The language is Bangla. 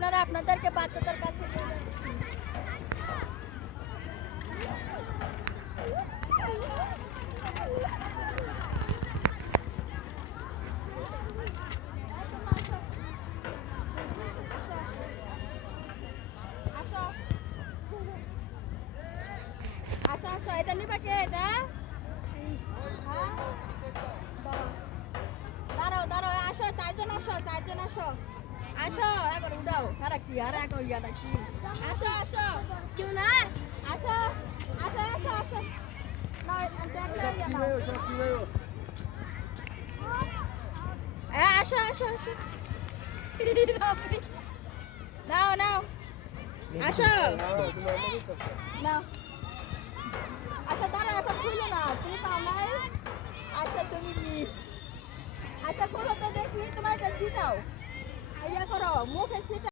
আপনারা আপনাদেরকে বাচ্চাদের কাছে নিয়ে যাচ্ছি। আসো আসো, এটা নিবা কে? এটা দাঁড়াও দাঁড়াও, আসো চারজন, আসো চারজন, আসো আসো, একবার উঠাও। আর কি আর এক ইয়াটা কি? আসো আসো, কেউ না, আসো আসো আসো আসো, আসো আসো আসো, নাও নাও, আসো নাও। আচ্ছা দাঁড়াও, এখন খুলো না, তুমি পাও নাই। আচ্ছা তুমি মিস। আচ্ছা খোলো তো দেখি, তোমার এটা ছিটাও, ইয়া করো মুখে ছিটাও।